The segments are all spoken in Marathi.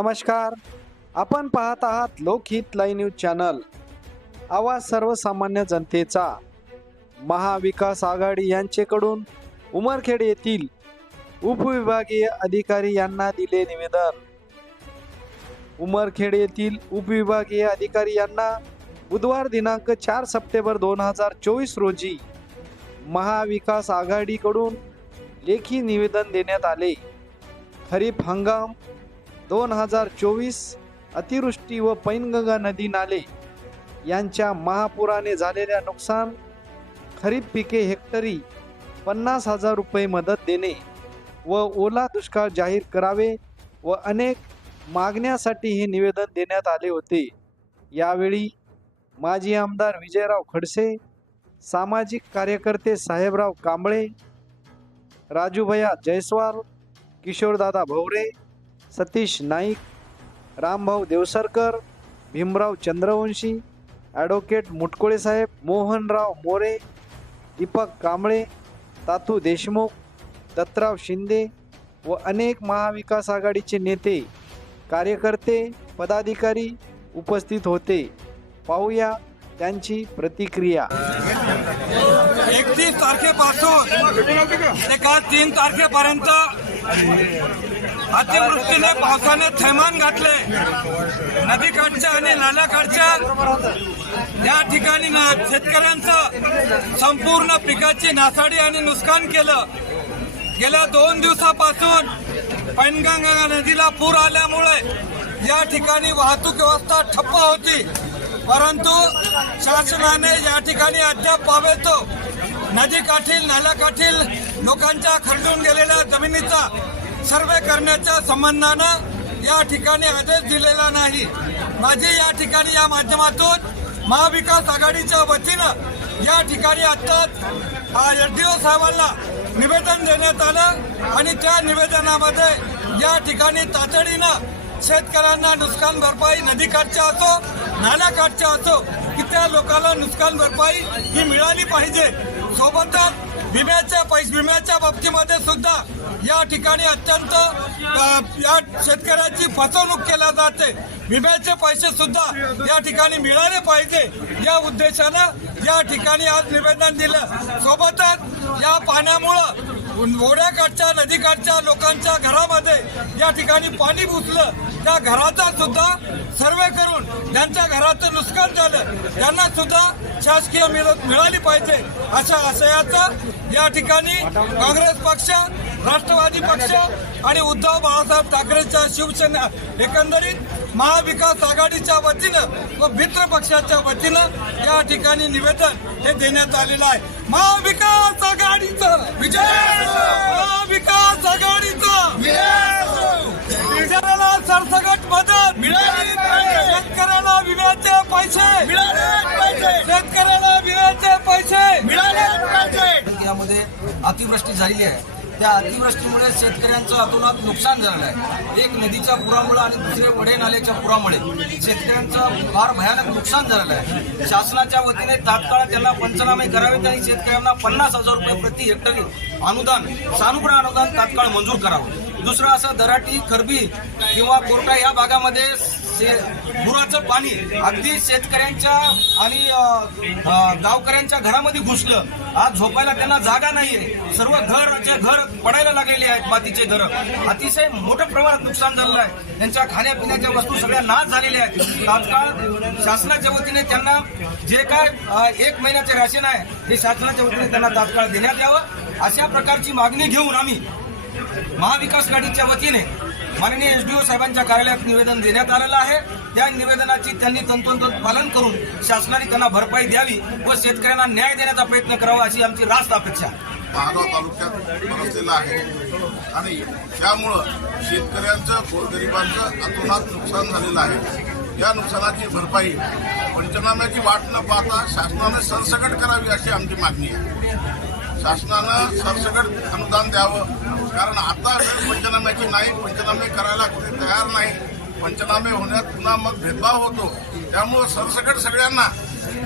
नमस्कार, आपण पाहत आहात लोकहित लाईव्ह न्यूज चॅनल, आवाज सर्वसामान्य जनतेचा। महाविकास आघाडी यांच्याकडून उमरखेड येथील उपविभागीय अधिकारी यांना दिले निवेदन। उमरखेड येथील उपविभागीय अधिकारी यांना बुधवार दिनांक 4 सप्टेंबर 2024 रोजी महाविकास आघाडीकडून लेखी निवेदन देण्यात आले। खरीप हंगाम 2024 अतिवृष्टी व पैनगंगा नदी नाले यांच्या महापुराने झालेल्या नुकसान, खरीप पिके हेक्टरी 50,000 रुपये मदत देणे व ओला दुष्काळ जाहीर करावे व अनेक मागण्यासाठी हे निवेदन देण्यात आले होते। यावेळी माजी आमदार विजयराव खडसे, सामाजिक कार्यकर्ते साहेबराव कांबळे, राजूभैया जयस्वाल, किशोरदादा भवरे, सतीश नाईक, रामभाऊ देवसरकर, भीमराव चंद्रवंशी, ॲडव्होकेट मुटकुळे साहेब, मोहनराव मोरे, दीपक कांबळे, तातू देशमुख, दत्तराव शिंदे व अनेक महाविकास आघाडीचे नेते, कार्यकर्ते, पदाधिकारी उपस्थित होते। पाहूया त्यांची प्रतिक्रिया। 31 तारखेपासून ते काल 3 तारखेपर्यंत अतिवृष्टीने पावसाने थैमान घातले। नदीकाठच्या आणि नाल्याकाठच्या या ठिकाणी शेतकऱ्यांचं संपूर्ण पिकाची नासाडी आणि नुकसान केलं। गेल्या 2 दिवसापासून पैनगंगा नदीला पूर आल्यामुळे या ठिकाणी वाहतूक व्यवस्था ठप्प होती, परंतु शासनाने या ठिकाणी अद्याप पावेतो नदीकाठील नाल्याकाठील लोकांच्या खरडून गेलेल्या जमिनीचा सर्वे करण्याच्या संबंधानं या ठिकाणी आदेश दिलेला नाही। माझे या ठिकाणी या माध्यमातून महाविकास आघाडीच्या वतीनं या ठिकाणी आत्ताच एसडीओ साहेबांना निवेदन देण्यात आलं आणि त्या निवेदनामध्ये या ठिकाणी तातडीनं शेतकऱ्यांना नुकसान भरपाई नदीकाठच्या असो नाल्याकाठच्या असो की त्या लोकांना नुकसान भरपाई ही मिळाली पाहिजे। सोबतच विम्याच्या बाबतीमध्ये सुद्धा या ठिकाणी अत्यंत या शेतकऱ्याची फसवणूक केल्या जाते। विम्याचे पैसे सुद्धा या ठिकाणी मिळाले पाहिजे या उद्देशानं या ठिकाणी आज निवेदन दिलं। सोबतच या पाण्यामुळं ओढ्याकाठच्या नदीकाठच्या लोकांच्या घरामध्ये या ठिकाणी पाणी घुसलं, त्या घराचा सुद्धा सर्वे करून ज्यांच्या घराचं नुकसान झालं त्यांना सुद्धा शासकीय मदत मिळाली पाहिजे अशा आशयाचं या ठिकाणी काँग्रेस पक्ष, राष्ट्रवादी पक्ष आणि उद्धव बाळासाहेब ठाकरेच्या शिवसेना एकंदरीत महाविकास आघाडीच्या वतीनं व मित्र पक्षाच्या वतीनं या ठिकाणी निवेदन हे देण्यात आलेलं आहे। महाविकास आघाडीचं विजय, महाविकास आघाडीचं शेतकऱ्याला सरसकट मदत मिळाली पाहिजे, शेतकऱ्याला विम्याचे पैसे मिळाले पाहिजे, शेतकऱ्याला विम्याचे पैसे मिळाले पाहिजे। यामध्ये अतिवृष्टी झालेली आहे, त्या अतिवृष्टीमुळे शेतकऱ्यांचं अतोनात नुकसान झालेलं आहे। एक नदीच्या पुरामुळे आणि दुसरे वडे नाल्याच्या पुरामुळे शेतकऱ्यांचं फार भयानक नुकसान झालेलं आहे। शासनाच्या वतीने तात्काळ त्यांना पंचनामे करावेत आणि शेतकऱ्यांना 50,000 रुपये प्रति हेक्टरी अनुदान, सानुग्रह अनुदान तात्काळ मंजूर करावं। दुसरं असं दराटी, खरबी किंवा कोर्टा या भागामध्ये पुराचं पाणी अगदी शेतकऱ्यांच्या आणि गावकऱ्यांच्या घरामध्ये घुसलं। आज झोपायला त्यांना जागा नाहीये, सर्व घर पडायला लागलेले आहेत, मातीचे घर। अतिशय मोठ्या प्रमाणात नुकसान झालेलं आहे, त्यांच्या खाण्यापिण्याच्या वस्तू सगळ्या नाश झालेल्या आहेत। तात्काळ शासनाच्या वतीने त्यांना जे काय 1 महिन्याचे राशन आहे ते शासनाच्या वतीने त्यांना तात्काळ देण्यात यावं अशा प्रकारची मागणी घेऊन आम्ही महाविकास आघाडीच्या वतीने माननीय एसडीओ साहेबांच्या कार्यालयात निवेदन देण्यात आलेलं आहे। त्या निवेदनाची त्यांनी तंतोतंत पालन करून शासनाने त्यांना भरपाई द्यावी व शेतकऱ्यांना न्याय देण्याचा प्रयत्न करावा अशी आमची रास्त अपेक्षा महागाव तालुक्यात बसलेला आहे आणि त्यामुळं शेतकऱ्यांचं, गोरगरिबांचं अतोनात नुकसान झालेलं आहे। या नुकसानाची भरपाई पंचनाम्याची वाट न पाहता शासनाने सरसकट करावी अशी आमची मागणी आहे। शासनानं सरसकट अनुदान द्यावं, कारण आता पंचनाम्याची नाही, पंचनामे करायला कोणी तयार नाही। पंचनामे होण्यात पुन्हा मग भेदभाव होतो, त्यामुळं सरसकट सगळ्यांना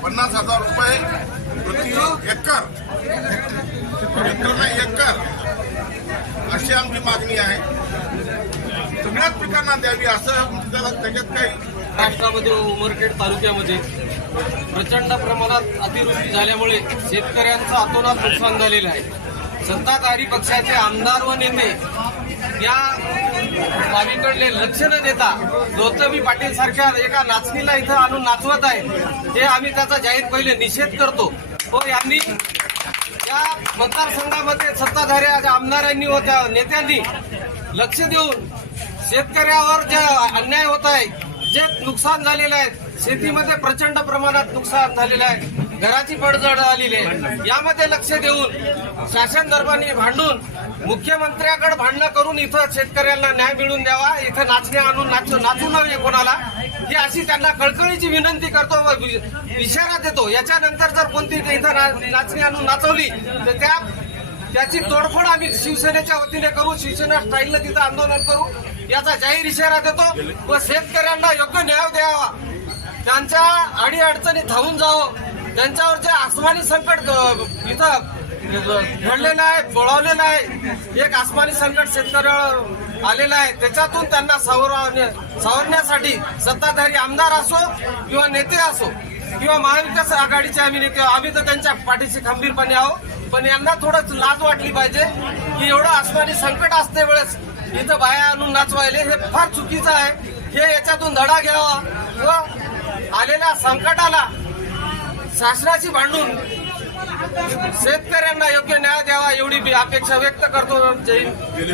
50,000 रुपये प्रति एकर अशी आमची मागणी आहे। सगळ्याच पिकांना सूचना द्यावी असं त्याच्यात काही महाराष्ट्रामध्ये उमरखेड तालुक्यामध्ये प्रचंड प्रमाणात अतिवृष्टी झाल्यामुळे शेतकऱ्यांचं अतोनात नुकसान झालेलं आहे. सत्ताधारी पक्षाचे आमदार व नेते या बाबीकडे लक्ष न देता लोचबी पाटील सारख्या एका नाचणीला इथं आणून नाचवत आहे. हे आम्ही त्याचा जाहीर पहिले निषेध करतो. व यांनी या मतदारसंघामध्ये सत्ताधारी आमदारांनी व त्या नेत्यांनी लक्ष देऊन शेतकऱ्यावर जे अन्याय होत आहे, जे नुकसान झालेलं आहे, शेतीमध्ये प्रचंड प्रमाणात नुकसान झालेलं आहे, घराची पडझड आलेली आहे, यामध्ये लक्ष देऊन शासन दरबारी भांडून मुख्यमंत्र्याकडे भांडणं करून इथं शेतकऱ्यांना न्याय मिळवून द्यावा, इथं नाचणे आणून नाचू नये कोणाला, ही अशी त्यांना कळकळीची विनंती करतो व इशारा देतो. याच्यानंतर जर कोणती इथं नाचणी आणून नाचवली तर त्याची तोडफोड आम्ही शिवसेनेच्या वतीने करू, शिवसेना स्टाईलनं तिथं आंदोलन करू, याचा जाहीर इशारा देतो. व शेतकऱ्यांना योग्य न्याय द्यावा, त्यांच्या अडीअडचणी धावून जावं, त्यांच्यावर जे आसमानी संकट इथं घडलेलं आहे, बोळवलेलं आहे, एक आसमानी संकट शेतकऱ्यावर आलेलं आहे, त्याच्यातून त्यांना सावरण्यासाठी सत्ताधारी आमदार असो किंवा नेते असो किंवा महाविकास आघाडीचे आम्ही नेते, आम्ही तर त्यांच्या पाठीशी खंबीरपणे आहोत. पण यांना थोडं लाज वाटली पाहिजे की एवढं आसमानी संकट असते वेळेस इथं बाया आणून नाचवायले, हे फार चुकीचं आहे. हे याच्यातून धडा घ्यावा व आलेल्या संकटाला शासनाशी भांडून शेतकऱ्यांना योग्य न्याय द्यावा, एवढी मी अपेक्षा व्यक्त करतो. जय हिंद.